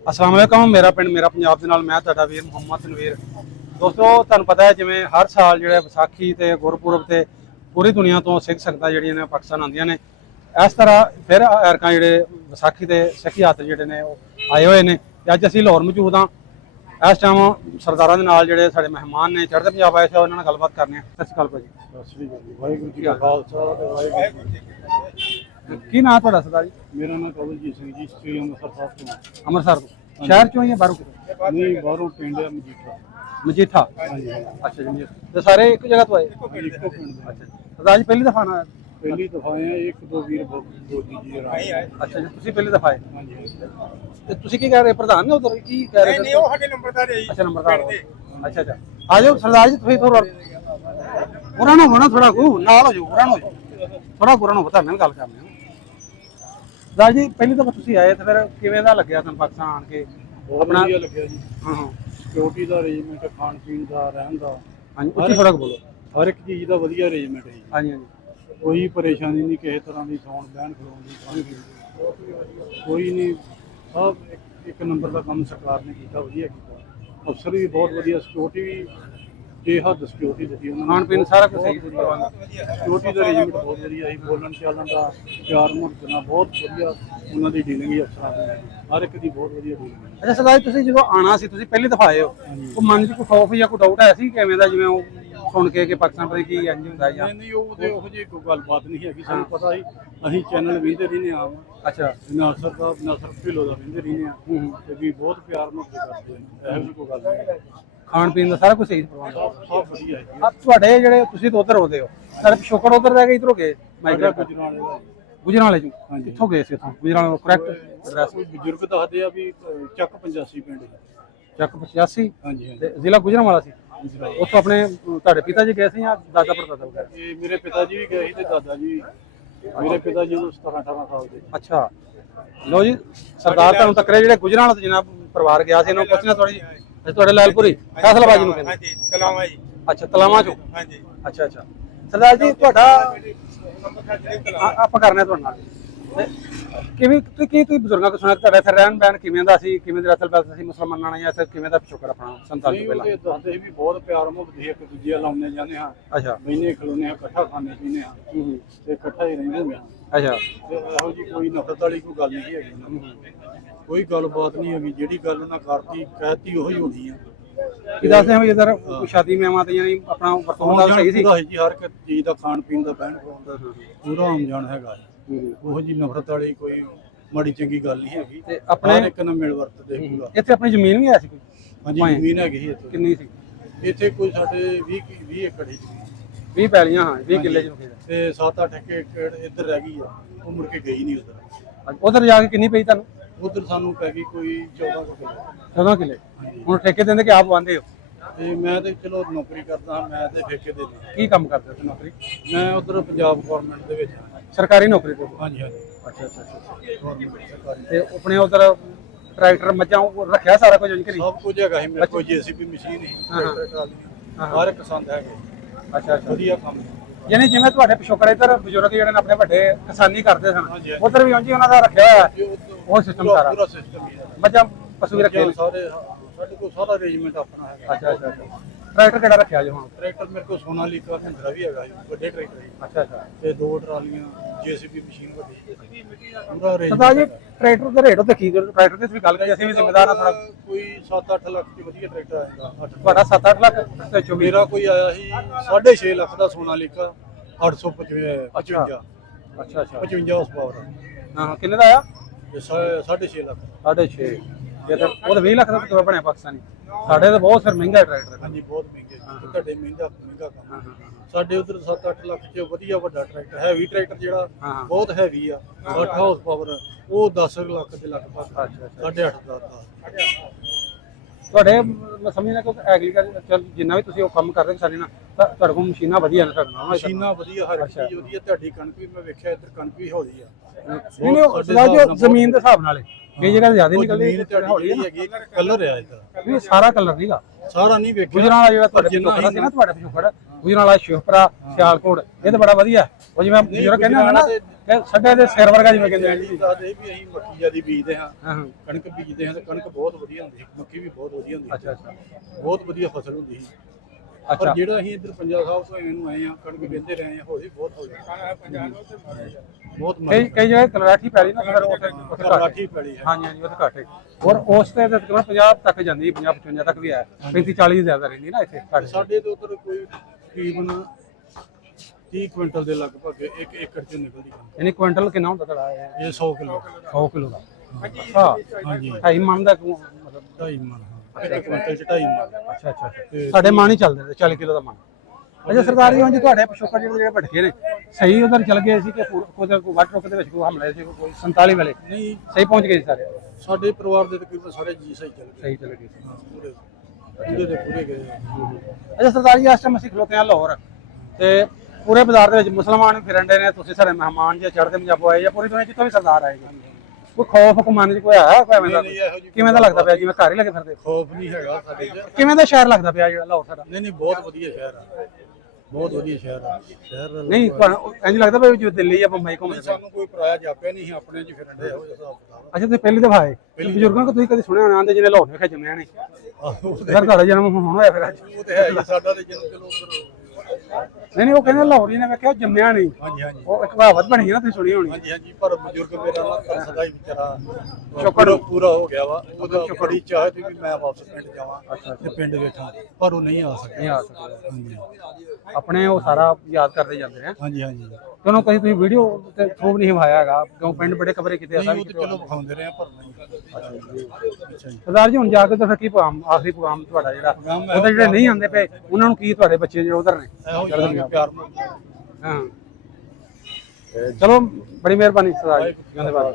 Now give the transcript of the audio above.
अस्सलाम वालेकुम। मेरा पिंड मेरा पंजाब दे नाल मैं तुहाडा वीर मुहम्मद तनवीर। दोस्तों तुहानूं पता है जिवें हर साल जिहड़े विसाखी ते गुरपुरब ते पूरी दुनिया तो सिख संगतां जिहड़ियां ने पाकिस्तान आउंदियां ने, इस तरह फिर ऐरकां जिहड़े विसाखी ते सिख यात्री जिहड़े ने आए हुए ने ते अज्ज असीं लाहौर मौजूद हाँ। इस टाइम सरदारां दे नाल जिहड़े साडे मेहमान ने चढ़दे पंजाब आए थे उन्हां नाल गलबात करने आ। सत श्री अकाल भाजी। सत श्री अकाल। वाहिगुरू जी का खालसा ते वाहिगुरू जी की फतेह। की नाम तुहाडा सरदार जी? मेरा नाम कवलजीत सिंह जी, श्री अंम੍ਰਿਤਸਰ ਸਾਹਿਬ ਤੋਂ। ਅੰਮ੍ਰਿਤਸਰ ਤੋਂ शहर चों ही बाहरों कितों? ਨਹੀਂ ਬਾਹਰੋਂ ਪਿੰਡ ਹੈ ਮਜੀਠਾ। मजीठा। ਹਾਂਜੀ अच्छा जी। तो सारे एक जगह तो आए? ਇੱਕੋ ਪਿੰਡ ਦੇ। अच्छा सरदार जी पहली दफा आना? ਪਹਿਲੀ ਦਫਾ ਆਏ ਆ, ਇੱਕ ਦੋ ਵੀਰ ਬੋਦੀ ਜੀ ਰਾਏ। अच्छा जी, तुसीं पहली दफा आए ਹਾਂਜੀ ਤੇ ਤੁਸੀਂ ਕੀ ਕਹਿ ਰਹੇ ਪ੍ਰਧਾਨ ਨੇ ਉਧਰ ਕੀ ਕਹਿ ਰਹੇ? ਨਹੀਂ ਉਹ ਸਾਡੇ ਨੰਬਰਦਾਰ ਹੈ ਜੀ। ਅੱਛਾ ਨੰਬਰਦਾਰ। ਅੱਛਾ ਅੱਛਾ ਆ ਜਾਓ ਸਰਦਾਰ ਜੀ ਤੁਸੀਂ ਥੋੜਾ ਉਹਨਾਂ ਨੂੰ ਹੋਣਾ ਥੋੜਾ ਕੋ ਨਾਲ ਹੋ ਜਾਓ, ਉਹਨਾਂ ਨੂੰ ਥੋੜਾ ਗੁਰਾਂ ਨੂੰ ਪਤਾ ਨਹੀਂ ਗੱਲ ਕਰਨੀ ਹੈ। ਸਰਦਾਰ ਜੀ ਪਹਿਲੀ ਦਫਾ ਤੁਸੀਂ ਆਏ ਤੇ ਫਿਰ ਕਿਵੇਂ ਦਾ ਲੱਗਿਆ ਤੁਹਾਨੂੰ ਪਾਕਿਸਤਾਨ ਆਣ ਕੇ? ਬਹੁਤ ਵਧੀਆ ਲੱਗਿਆ ਜੀ। ਹਾਂ ਹਾਂ ਸਿਕਿਉਰਿਟੀ ਦਾ ਅਰੇਂਜਮੈਂਟ, ਖਾਣ ਪੀਣ ਦਾ, ਰਹਿਣ ਦਾ, ਹਾਂਜੀ ਉੱਚੀ ਥੋੜਾ ਬੋਲੋ। ਹਰ ਇੱਕ ਚੀਜ਼ ਦਾ ਵਧੀਆ ਅਰੇਂਜਮੈਂਟ ਹੈ ਜੀ। ਹਾਂਜੀ ਹਾਂਜੀ ਕੋਈ ਪਰੇਸ਼ਾਨੀ ਨਹੀਂ ਕਿਸੇ ਤਰ੍ਹਾਂ ਦੀ, ਸੌਣ ਬਹਿਣ ਖਲੋਣ ਦੀ ਖਾਣ ਪੀਣ ਦੀ ਕੋਈ ਨਹੀਂ। ਸਭ ਇੱਕ ਨੰਬਰ ਦਾ ਕੰਮ ਸਰਕਾਰ ਨੇ ਕੀਤਾ, ਵਧੀਆ ਕੀਤਾ। ਅਫਸਰ ਵੀ ਬਹੁਤ ਵਧੀਆ, ਸਿਕਿਉਰਿਟੀ ਵੀ ਬੇਹੱਦ ਸਿਕਿਉਰਿਟੀ ਦਿੱਤੀ ਉਹਨਾਂ ਨੇ। ਖਾਣ ਪੀਣ ਸਾਰਾ ਕੁਝ ਸਹੀ ਸੀ ਪ੍ਰਬੰਧ? ਸਿਕਿਉਰਿਟੀ ਦਾ ਅਰੇਂਜਮੈਂਟ ਬਹੁਤ ਵਧੀਆ ਸੀ। ਬੋਲਣ ਚਾਲਣ ਦਾ, ਪਿਆਰ ਮੁਹੱਬਤ ਨਾਲ ਬਹੁਤ ਵਧੀਆ ਉਹਨਾਂ ਦੀ ਡੀਲਿੰਗ ਹੀ ਅਫਸਰਾਂ ਦੀ, ਹਰ ਇੱਕ ਦੀ ਬਹੁਤ ਵਧੀਆ ਡੀਲਿੰਗ। ਅੱਛਾ ਸਰਦਾਰ ਜੀ ਤੁਸੀਂ ਜਦੋਂ ਆਣਾ ਸੀ, ਤੁਸੀਂ ਪਹਿਲੀ ਦਫਾ ਆਏ ਹੋ, ਉਹ ਮਨ 'ਚ ਕੋਈ ਖੌਫ ਜਾਂ ਕੋਈ ਡਾਊਟ ਆਇਆ ਸੀ ਕਿਵੇਂ ਦਾ, ਜਿਵੇਂ ਉਹ ਸੁਣ ਕੇ ਕਿ ਪਾਕਿਸਤਾਨ ਪਤਾ ਕੀ ਇੰਜ ਹੁੰਦਾ ਜਾਂ? ਨਹੀਂ ਉਹੋ ਜਿਹੀ ਕੋਈ ਗੱਲਬਾਤ ਨਹੀਂ ਹੈਗੀ। ਸਾਨੂੰ ਪਤਾ ਸੀ, ਅਸੀਂ ਚੈਨਲ ਵੇਖਦੇ ਰਹਿੰਦੇ ਹਾਂ। ਅੱਛਾ ਨਾਸਰ ਢਿੱਲੋਂ ਦਾ ਵੇਖਦੇ ਰਹਿੰਦੇ ਹਾਂ ਤੇ ਵੀ ਬਹੁਤ ਪਿਆਰ ਮੁਹੱਬਤ ਕਰਦੇ ਨੇ। ਇਹੋ ਜਿਹੀ ਕੋਈ ਗੱਲ ਨਹੀਂ। ਖਾਣ ਪੀਣ ਦਾ ਸਾਰਾ ਕੁਝ ਸਹੀ ਪ੍ਰਬੰਧ? ਸਭ ਵਧੀਆ ਹੈ ਜੀ। ਆ ਤੁਹਾਡੇ ਜਿਹੜੇ ਤੁਸੀਂ ਤਾਂ ਉਧਰ ਹੋਦੇ ਹੋ, ਸਾਡੇ ਪਿਛੋਕੜ ਉਧਰ ਰਹਿ ਗਏ, ਇਧਰੋਂ ਗਏ ਮਾਈਗ੍ਰੇਟ ਗੁਜਰਾਲੇ ਦਾ ਗੁਜਰਾਂਵਾਲੇ ਚੋਂ? ਹਾਂਜੀ। ਕਿੱਥੋਂ ਗਏ ਸੀ ਉੱਥੋਂ ਗੁਜਰਾਂਵਾਲੇ? Correct address? ਕੋਈ ਬਜ਼ੁਰਗ ਦੱਸਦੇ ਆ ਵੀ ਚੱਕ 85 ਪਿੰਡ ਹੈ। ਚੱਕ 85? ਹਾਂਜੀ ਹਾਂਜੀ। ਤੇ ਜ਼ਿਲ੍ਹਾ ਗੁਜਰਾਂਵਾਲਾ ਸੀ। ਉੱਥੋਂ ਆਪਣੇ ਤੁਹਾਡੇ ਪਿਤਾ ਜੀ ਗਏ ਸੀ ਜਾਂ ਦਾਦਾ ਪੜਦਾਦਾ ਵਗੈਰਾ? ਇਹ ਮੇਰੇ ਪਿਤਾ ਜੀ ਵੀ ਗਏ ਸੀ ਤੇ ਦਾਦਾ ਜੀ, ਮੇਰੇ ਪਿਤਾ ਜੀ ਨੂੰ 17-18 ਸਾਲ ਦੇ। ਅੱਛਾ ਲੋ ਜੀ, ਸਰਦਾਰ ਤੁਹਾਨੂੰ ਟੱਕਰੇ ਜਿਹੜੇ ਗੁਜਰਾਂਵਾਲਾ ਤੋਂ ਜਿਨ੍ਹਾਂ ਪਰਿਵਾਰ ਗਿਆ ਸੀ, ਇਹਨਾਂ ਨੂੰ ਪੁੱਛਣਾ ਥੋੜੀ ਜਿਹੀ। ਤੁਹਾਡੇ ਲਾਲਪੁਰੀ ਫੈਸਲਾਬਾਜੀ ਨੂੰ ਕਹਿੰਦੇ? ਹਾਂਜੀ ਤਲਾਵਾ ਜੀ। ਅੱਛਾ ਤਲਾਵਾਂ ਚੋਂ? ਹਾਂਜੀ ਅੱਛਾ ਅੱਛਾ ਸਰਦਾਰ ਜੀ ਤੁਹਾਡਾ ਨੰਬਰਦਾਰ ਜਿਹੜੇ ਆਪਾਂ ਕਰਨਾ ਤੁਹਾਡੇ ਨਾਲ ਤੇ ਕਿਵੇਂ ਤੁਸੀਂ ਬਜ਼ੁਰਗਾਂ ਤੋਂ ਸੁਣਿਆ ਤੁਹਾਡਾ ਇੱਥੇ ਰਹਿਣ ਬਹਿਣ ਕਿਵੇਂ ਦਾ ਸੀ, ਕਿਵੇਂ ਦਾ ਅਸਲ ਬੈਲ ਸੀ ਮੁਸਲਮਾਨਾਂ ਨਾਲ, ਜਾਂ ਇੱਥੇ ਕਿਵੇਂ ਦਾ ਪਿਛੋਕੜ ਆਪਣਾ 47 ਤੋਂ ਪਹਿਲਾਂ? ਨਹੀਂ ਦੱਸਦੇ ਵੀ ਬਹੁਤ ਪਿਆਰ ਮੁਹੱਬਤ ਸੀ, ਇੱਕ ਦੂਜੇ ਨਾਲ ਆਉਂਦੇ ਜਾਂਦੇ ਹਾਂ, ਅੱਛਾ ਬਹਿਨੇ ਖਲੋਨੇ ਹਾਂ, ਇਕੱਠਾ ਖਾਣੇ ਪੀਣੇ ਹਾਂ ਤੇ ਇਕੱਠਾ ਹੀ ਰਹਿੰਦੇ ਹੁੰਦੇ ਹਾਂ। ਅੱਛਾ ਤੇ ਇਹੋ ਜਿਹੀ ਕੋਈ ਨਫ਼ਰਤ ਵਾਲੀ ਕੋਈ ਗੱਲ ਨਹੀਂ ਹੈਗੀ ਉਹਨਾਂ ਨੂੰ। ਕੋਈ ਗੱਲਬਾਤ ਨਹੀਂ ਹੈਗੀ। ਜਿਹੜੀ ਗੱਲ ਉਹਨਾਂ ਕਰਤੀ ਕਹਿਤੀ ਉਹੀ ਹੋਣੀ ਆ। ਕੀ ਦੱਸਦੇ ਹਾਂ ਵੀ ਇਧਰ ਸ਼ਾਦੀ ਵਿਆਹਾਂ ਤੇ ਯਾਨੀ ਆਪਣਾ ਵਰਤੋਂ ਦਾ ਸਹੀ ਸੀ? ਜੀ ਹਰ ਇੱਕ ਚੀਜ਼ ਦਾ, ਖਾਣ ਪੀਣ ਦਾ, ਬਹਿਣ ਖਲੋਣ ਦਾ ਪੂਰਾ ਆਮ ਜਾਣ ਹੈਗਾ। ਉਹੋ ਜਿਹੀ ਨਫ਼ਰਤ ਵਾਲੀ ਕੋਈ ਮਾੜੀ ਚੰਗੀ ਗੱਲ ਨਹੀਂ ਹੈਗੀ। ਤੇ ਹਰ ਆਪਣੇ ਇੱਕ ਨਾਲ ਮਿਲ ਵਰਤਦੇ ਪੂਰਾ। ਇੱਥੇ ਆਪਣੀ ਜ਼ਮੀਨ ਵੀ ਹੈ ਸੀ ਕੋਈ? ਹਾਂਜੀ ਜ਼ਮੀਨ ਹੈਗੀ ਸੀ ਇੱਥੇ। ਕਿੰਨੀ ਸੀ? ਇੱਥੇ ਕੋਈ ਸਾਡੇ 20 ਏਕੜ ਹੀ ਜ਼ਮੀਨ 20 ਪੈਲੀਆਂ? ਹਾਂ 20 ਕਿੱਲੇ ਜ਼ਮੀਨ ਤੇ 7-8 ਏਕੜ ਇੱਧਰ ਰਹਿ ਗਈ ਆ, ਉਹ ਮੁੜ ਕੇ ਗਈ ਨਹੀਂ ਉੱਧਰ। ਉਧਰ ਜਾ ਕੇ ਕਿੰਨੀ ਪਈ ਤੁਹਾਨੂੰ? ਉੱਧਰ ਸਾਨੂੰ ਪੈ ਗਈ ਕੋਈ 14 ਕਿੱਲੇ। 14 ਕਿੱਲੇ? ਹੁਣ ਠੇਕੇ ਦਿੰਦੇ ਕਿ ਆਪ ਵਾਂਦੇ ਹੋ? ਤੇ ਮੈਂ ਤੇ ਚਲੋ ਨੌਕਰੀ ਕਰਦਾ ਹਾਂ, ਮੈਂ ਤੇ ਠੇਕੇ ਦੇ ਦਿੰਦਾ। ਕੀ ਕੰਮ ਕਰਦੇ ਹੋ ਨੌਕਰੀ? ਮੈਂ ਉੱਧਰ ਪੰਜਾਬ ਗਵਰਨਮੈਂਟ ਦੇ ਵਿੱਚ। ਸਰਕਾਰੀ ਨੌਕਰੀ ਤੇ? ਹਾਂਜੀ ਹਾਂਜੀ ਅੱਛਾ ਅੱਛਾ ਅੱਛਾ ਗਵਰਨਮੈਂਟ ਸਰਕਾਰੀ। ਤੇ ਆਪਣੇ ਉਧਰ ਟਰੈਕਟਰ ਮੱਝਾਂ ਉਹ ਰੱਖਿਆ ਸਾਰਾ ਕੁਝ ਉਂਝ ਕਰੀ? ਸਭ ਕੁਝ ਹੈਗਾ ਸੀ ਮੇਰੇ ਕੋਲ। ਜੀਸੀਬੀ ਮਸ਼ੀਨ ਸੀ, ਟਰੈਕਟਰ ਟਰਾਲੀਆਂ, ਹਰ ਇੱਕ ਸੰਦ ਹੈਗੇ। ਅੱਛਾ ਅੱਛਾ ਵਧੀਆ ਕੰਮ। ਯਾਨੀ ਜਿਵੇਂ ਤੁਹਾਡੇ ਪਿਛੋਕੜ ਇੱਧਰ ਬਜ਼ੁਰਗ ਜਿਹੜੇ ਨੇ ਆਪਣੇ ਵੱਡੇ ਕਿਸਾਨੀ ਕਰਦੇ ਸਨ, ਹਾਂਜੀ। ਉਧਰ ਵੀ ਉਂਝ ਹੀ ਉਹਨਾਂ ਦਾ ਰੱਖਿਆ ਹੋਇਆ ਹੈ ਉਹ ਸਿਸਟਮ ਪੂਰਾ ਸਾਰਾ? ਪੂਰਾ ਸਿਸਟਮ ਹੀ ਹੈ। ਮੱਝਾਂ ਪਸ਼ੂ ਵੀ ਰੱਖੇ ਨੇ? ਸਾਰੇ ਸਾਡੇ ਕੋਲ ਸਾਰਾ ਅਰੇਂਜਮੈਂਟ ਆਪਣਾ ਹੈਗਾ। ਅੱਛਾ ਅੱਛਾ ਅੱਛਾ ਟਰੈਕਟਰ ਕਿਹੜਾ ਰੱਖਿਆ ਜੀ ਹੁਣ? ਟਰੈਕਟਰ ਮੇਰੇ ਕੋਲ ਸੋਨਾਲੀਕਾ ਮਹਿੰਦਰਾ ਵੀ ਹੈਗਾ ਜੀ, ਵੱਡੇ ਟਰੈਕਟਰ ਜੀ। ਅੱਛਾ ਅੱਛਾ ਤੇ 2 ਟਰਾਲੀਆਂ, ਜੀਸੀਬੀ ਮਸ਼ੀਨ ਵੱਡੀ, ਪੂਰਾ ਸਰਦਾਰ ਜੀ ਅਰੇਂਜਮੈਂਟ। ਟਰੈਕਟਰ ਦਾ ਰੇਟ ਉਹ ਦੇਖੀ ਟਰੈਕਟਰ ਦੀ ਤੁਸੀਂ ਗੱਲ ਕਰੀ, ਅਸੀਂ ਵੀ ਜ਼ਿੰਮੇਦਾਰ ਆ ਥੋੜਾ। ਕੋਈ 7-8 ਲੱਖ ਦੀ ਵਧੀਆ ਟਰੈਕਟਰ ਆਏਗਾ। ਤੁਹਾਡਾ 7-8 ਲੱਖ ਤੇ 24? ਮੇਰਾ ਕੋਈ ਆਇਆ ਸੀ 6.5 ਲੱਖ ਦਾ ਸੋਨਾਲੀਕਾ, 855 ਅੱਛਾ ਅੱਛਾ 55 ਹਾਰਸ ਪਾਵਰ। ਹਾਂ ਕਿੰਨੇ ਦਾ ਆਇਆ? 6.5 ਲੱਖ। 6.5? ਇਹ ਤਾਂ ਉਹ ਤਾਂ 20 ਲੱਖ ਦਾ ਤਕਰੀਬਨ ਬਣਿਆ ਪਾਕਿਸਤਾਨੀ। ਸਾਡੇ ਤਾਂ ਬਹੁਤ ਫਿਰ ਮਹਿੰਗਾ ਟਰੈਕਟਰ। ਹਾਂਜੀ ਬਹੁਤ ਮਹਿੰਗੇ। ਤੁਹਾਡੇ ਮਹਿੰਗਾ ਕੰਮ। ਸਾਡੇ ਉਧਰ 7-8 ਲੱਖ ਚ ਵਧੀਆ ਵੱਡਾ ਟਰੈਕਟਰ, ਹੈਵੀ ਟਰੈਕਟਰ ਜਿਹੜਾ ਬਹੁਤ ਹੈਵੀ ਆ, 60 ਹਾਰਸ ਪਾਵਰ, ਉਹ 10 ਲੱਖ ਦੇ ਲਗਭਗ। 8.5 ਦਾ। ਤੁਹਾਡੇ ਮੈਂ ਸਮਝਦਾ ਕਿ ਐਗਰੀਕਲਚਰ ਜਿੰਨਾ ਵੀ ਤੁਸੀਂ ਉਹ ਕੰਮ ਕਰਦੇ ਕਿਸਾਨੀ ਨਾਲ, ਤਾਂ ਤੁਹਾਡੇ ਕੋਲ ਮਸ਼ੀਨਾਂ ਵਧੀਆ ਨੇ ਤੁਹਾਡੇ ਨਾਲ? ਮਸ਼ੀਨਾਂ ਵਧੀਆ, ਹਰ ਇੱਕ ਚੀਜ਼ ਵਧੀਆ। ਤੁਹਾਡੀ ਕਣਕ ਵੀ ਮੈਂ ਵੇਖਿਆ, ਇੱਧਰ ਕਣਕ ਵੀ ਹੌਲੀ ਆ। ਨਹੀਂ ਉਹ ਜੋ ਜ਼ਮੀਨ ਦੇ ਹਿਸਾਬ ਨਾਲ ਕਈ ਜਗ੍ਹਾ ਜ਼ਿਆਦਾ ਨਿਕਲਦੀ ਹੌਲੀ ਹੈਗੀ। ਕਲਰ ਆ ਇਹਦਾ ਵੀ ਸਾਰਾ ਕਲਰ ਨਹੀਂਗਾ ਸਾਰਾ ਨਹੀਂ ਵੇਖਿਆ। ਗੁਜਰਾਂਵਾਲਾ ਜਿਹੜਾ ਤੁਹਾਡੇ ਪਿਛੋਕੜ ਸੀ ਨਾ, ਤੁਹਾਡੇ ਪਿਛੋਕੜ ਗੁਜਰਾਂਵਾਲਾ ਸ਼ਿਵਪੁਰਾ ਸਿਆਲਕੋਟ ਇਹ ਤਾਂ ਬੜਾ ਵਧੀਆ ਉਹ ਜਿਵੇਂ ਬਜ਼ੁਰਗ ਕਹਿੰਦੇ ਹੁੰਦੇ ਨਾ ਕਿ ਸਾਡੇ ਦੇ ਸਿਰ ਵਰਗਾ ਜਿਵੇਂ ਕਹਿੰਦੇ ਆ ਜੀ ਦੱਸਦੇ ਵੀ ਅਸੀਂ ਮੱਕੀ ਜਿਆਦੀ ਬੀਜਦੇ ਹਾਂ ਹਾਂ ਹਾਂ ਕਣਕ ਬੀਜਦੇ ਹਾਂ ਤੇ ਕਣਕ ਬਹੁਤ ਵਧੀਆ ਹੁੰਦੀ ਸੀ ਮੱਕੀ ਵੀ ਬਹੁਤ ਵਧੀਆ ਹੁੰਦੀ ਸੀ ਅੱਛਾ ਅੱਛਾ ਬਹੁਤ ਵਧੀਆ ਫਸਲ ਹੁੰਦੀ ਸੀ ਪਰ ਅੱਛਾ ਜਿਹੜਾ ਅਸੀਂ ਇੱਧਰ ਪੰਜਾਬ ਸਾਹਿਬ ਤੋਂ ਇਹਨੂੰ ਆਏ ਆ ਕਣਕ ਵੇਚਦੇ ਰਹੇ ਆ ਹੋਈ ਬਹੁਤ ਹੋ ਗਿਆ ਬਹੁਤ ਕਈ ਜਗ੍ਹਾ ਤਲਰਾਠੀ ਪੈਲੀ ਨਾ ਫਿਰ ਉੱਥੇ ਘੱਟ ਹੈ। ਲਾਠੀ ਪੈਲੀ ਹੈ ਹਾਂਜੀ ਹਾਂਜੀ ਉਹ ਤਾਂ ਘੱਟ ਹੈ ਔਰ ਉਸ ਤੇ ਤਕਰੀਬਨ 50 ਤੱਕ ਜਾਂਦੀ 50 55 ਤੱਕ ਵੀ ਹੈ 35 40 ਦੀ ਜ਼ਿਆਦਾ ਰਹਿੰਦੀ ਨਾ ਇੱਥੇ ਸਾਡੇ ਸਾਡੇ ਤੋਂ ਉਧਰ ਕੋਈ ਤਕਰੀਬਨ 30 ਕੁਇੰਟਲ ਦੇ ਲਗਭਗ 1 ਏਕੜ ਚ ਨਿਕਲਦੀ ਹੈ ਯਾਨੀ ਕੁਇੰਟਲ ਕਿੰਨਾ ਹੁੰਦਾ ਤੁਹਾਡਾ ਇਹ ਇਹ 100 ਕਿਲੋ 100 ਕਿਲੋ ਦਾ ਅੱਛਾ ਹਾਂਜੀ 2.5 ਮਣ ਦਾ ਮਤਲਬ 2.5 ਮਣ ਇੱਕ ਕੁਇੰਟਲ ਚ 2.5 ਮਣ ਅੱਛਾ ਅੱਛਾ ਸਾਡੇ ਮਣ ਹੀ ਚੱਲਦੇ ਨੇ 40 ਕਿਲੋ ਦਾ ਮਣ ਅੱਛਾ ਸਰਦਾਰ ਜੀ ਹੁਣ ਜੀ ਤੁਹਾਡੇ ਪਿਛੋਕੜ ਜਿਹੜੇ ਭਟਕੇ ਨੇ ਸਹੀ ਉਧਰ ਚਲ ਗਏ ਸੀ ਕਿ ਕੋਈ ਵੱਟ ਰੁੱਕ ਦੇ ਵਿੱਚ ਕੋਈ ਹਮਲੇ ਸੀ ਕੋਈ 47 ਵਾਲੇ ਨਹੀਂ ਸਹੀ ਪਹੁੰਚ ਗਏ ਸੀ ਸਾਰੇ ਸਾਡੇ ਪਰਿਵਾਰ ਦੇ ਤਕਰੀਬਨ ਸਾਰੇ ਜੀ ਸਹੀ ਚੱਲ ਗਏ ਸਹੀ ਚਲੇ ਗਏ ਸੀ ਹਾਂ, ਪੂਰੇ ਪੂਰੇ ਦੇ ਪੂਰੇ ਗਏ ਅੱਛਾ ਸਰਦਾਰ ਜੀ ਇਸ ਟਾਈਮ ਅਸੀਂ ਖਲੋਤੇ ਹਾਂ ਲਾਹੌਰ ਤੇ ਪੂਰੇ ਬਾਜ਼ਾਰ ਦੇ ਵਿੱਚ ਮੁਸਲਮਾਨ ਵੀ ਫਿਰਨ ਦੇ ਨੇ ਤੁਸੀਂ ਸਾਡੇ ਮਹਿਮਾਨ ਜੀ ਚੜ੍ਹਦੇ ਪੰਜਾਬ ਆਏ ਜਾਂ ਪੂਰੀ ਦੁਨੀਆ ਜਿੱਥੋਂ ਵੀ ਸਰਦਾਰ ਆਏ ਜੀ ਕੋਈ ਖੌਫ ਮਨ 'ਚ ਕੋਈ ਆਇਆ ਕੋਈ ਐਵੇਂ ਦਾ ਨਹੀਂ, ਇਹੋ ਜਿਹੀ ਕਿਵੇਂ ਦਾ ਲੱਗਦਾ ਪਿਆ ਜਿਵੇਂ ਘਰ ਹੀ ਲੱਗੇ ਫਿਰਦੇ ਖੌਫ ਨਹੀਂ ਹੈਗਾ ਸਾਡੇ 'ਚ ਕਿਵੇਂ ਦਾ ਸ਼ਹਿਰ ਲੱਗਦਾ ਪਿਆ ਜਿਹੜਾ ਲਾਹੌਰ ਸਾਡਾ ਨਹੀਂ ਨਹੀਂ ਬਹੁਤ ਵਧੀਆ ਸ਼ਹਿਰ ਆ ਬਹੁਤ ਵਧੀਆ ਸ਼ਹਿਰ ਆ ਸ਼ਹਿਰ ਨਹੀਂ ਤੁਹਾਨੂੰ ਇੰਝ ਲੱਗਦਾ ਪਿਆ ਜਿਵੇਂ ਦਿੱਲੀ ਜਾਂ ਬੰਬਈ ਘੁੰਮਦੇ ਪਏ ਸਾਨੂੰ ਕੋਈ ਪਰਾਇਆ ਜਾਪਿਆ ਨਹੀਂ ਅਸੀਂ ਆਪਣੇ 'ਚ ਫਿਰਨ ਦੇ ਇਹੋ ਜਿਹਾ ਹਿਸਾਬ ਕਿਤਾਬ ਅੱਛਾ ਤੁਸੀਂ ਪਹਿਲੀ ਦਫਾ ਆਏ ਬਜ਼ੁਰਗਾਂ ਕੋ ਤੁਸੀਂ ਕਦੇ ਸੁਣਿਆ ਹੋਣਾ ਆਂਦੇ ਜਿਹਨੇ ਲਾਹੌਰ ਵੇਖਿਆ ਜੰਮਿਆ ਨਹੀਂ ਆਹੋ ਫਿਰ ਤੁਹਾਡਾ ਜਨਮ ਹੁਣ ਹੋਇਆ ਫਿਰ ਅੱਜ ਉਹ ਤੇ ਹੈ ਹੀ ਸਾਡਾ ਤੇ ਜਦੋਂ ਚਲੋ ਉੱਧਰ ਨਹੀਂ ਉਹ ਕਹਿੰਦੇ ਲਾਹੌਰੀ ਨੇ ਵੇਖਿਆ ਜੰਮਿਆ ਨਹੀਂ ਹਾਂਜੀ ਹਾਂਜੀ ਉਹ ਇੱਕ ਕਹਾਵਤ ਬਣੀ ਨਾ ਤੁਸੀਂ ਸੁਣੀ ਹੋਣੀ ਹਾਂਜੀ ਹਾਂਜੀ ਪਰ ਬਜ਼ੁਰਗ ਮੇਰਾ ਨਾ ਸਦਾ ਹੀ ਵਿਚਾਰਾ ਸ਼ੁਕਰ। ਪੂਰਾ ਹੋ ਗਿਆ ਵਾ ਉਹਦਾ ਬੜੀ ਚਾਹਤ ਵੀ ਮੈਂ ਵਾਪਸ ਪਿੰਡ ਜਾਵਾਂ ਤੇ ਪਿੰਡ ਵੇਖਾਂ ਪਰ ਉਹ ਨਹੀਂ ਆ ਸਕਿਆ ਨਹੀਂ ਆ ਸਕਦਾ ਹਾਂਜੀ ਆਪਣੇ ਉਹ ਸਾਰਾ ਯਾਦ ਕਰਦੇ ਜਾਂਦੇ ਨੇ ਹਾਂਜੀ ਹਾਂਜੀ ਤੁਹਾਨੂੰ ਕਦੀ ਤੁਸੀਂ ਵੀਡੀਓ ਤੇ ਥਰੂਵ ਨਹੀਂ ਹਵਾਇਆ ਹੈਗਾ ਕਿਉਂ ਪਿੰਡ ਬੜੇ ਕਬਰੇ ਕਿਤੇ ਆ ਨਹੀਂ ਉਹ ਤੇ ਚਲੋ ਵਿਖਾਉਂਦੇ ਰਹੇ ਆ ਪਰ ਨਹੀਂ ਅੱਛਾ ਜੀ ਸਰਦਾਰ ਜੀ ਹੁਣ ਜਾ ਕੇ ਤਾਂ ਫਿਰ ਕੀ ਪ੍ਰੋਗਰਾਮ ਆਖਰੀ ਪ੍ਰੋਗਰਾਮ ਤੁਹਾਡਾ ਜਿਹੜਾ ਪ੍ਰੋਗਰਾਮ ਉਹਦੇ ਜਿਹੜੇ ਨਹੀਂ ਆਉਂਦੇ ਪਏ ਉਹਨਾਂ ਨੂੰ ਕੀ ਤੁਹਾਡੇ ਬੱਚੇ ਜਿਹੜੇ ਉਧਰ ਨੇ ਇਹੋ ਜਿਹਾ ਪਿਆਰ ਮੁਹੱਬਤ ਹਾਂ ਚਲੋ ਬੜੀ ਮਿਹਰਬਾਨੀ ਸਰਦਾਰ ਜੀ ਧੰਨਵਾਦ